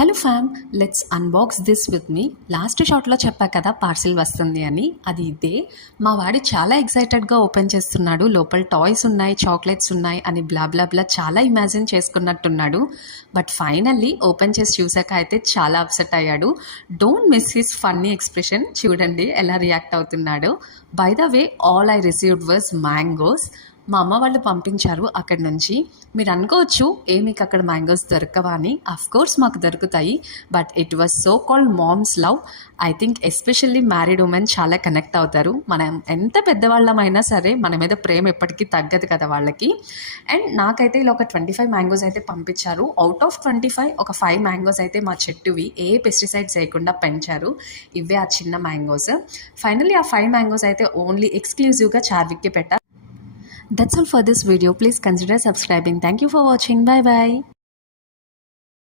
Hello fam, let's unbox this with me. Last షాట్లో చెప్పా కదా పార్సిల్ వస్తుంది అని, అది ఇదే. మా వాడి చాలా ఎక్సైటెడ్గా ఓపెన్ చేస్తున్నాడు. లోపల టాయ్స్ ఉన్నాయి, చాక్లెట్స్ ఉన్నాయి అని బ్లా బ్లా బ్లా చాలా ఇమాజిన్ చేసుకున్నట్టున్నాడు. బట్ ఫైనల్లీ ఓపెన్ చేసి చూసాక అయితే చాలా అప్సెట్ అయ్యాడు. Don't miss his funny expression. చూడండి ఎలా రియాక్ట్ అవుతున్నాడో. By the way, all I received was mangoes. మా అమ్మ వాళ్ళు పంపించారు అక్కడి నుంచి. మీరు అనుకోవచ్చు మీకు అక్కడ మ్యాంగోస్ దొరకవా అని. కోర్స్ మాకు దొరుకుతాయి, but it was so called moms love. I think especially married women చాలా కనెక్ట్ అవుతారు. మనం ఎంత పెద్దవాళ్ళమైనా సరే మన మీద ప్రేమ ఎప్పటికీ తగ్గదు కదా వాళ్ళకి. అండ్ నాకైతే ఇలా ఒక 25 మ్యాంగోస్ అయితే పంపించారు. అవుట్ ఆఫ్ 25 ఒక 5 మ్యాంగోస్ అయితే మా చెట్టువి ఏ పెస్టిసైడ్స్ వేయకుండా పెంచారు. ఇవే ఆ చిన్న మ్యాంగోస్. ఫైనల్లీ ఆ 5 మ్యాంగోస్ అయితే ఓన్లీ ఎక్స్క్లూజివ్గా చార్విక్కి పెట్టారు. That's all for this video. Please consider subscribing. Thank you for watching. Bye bye.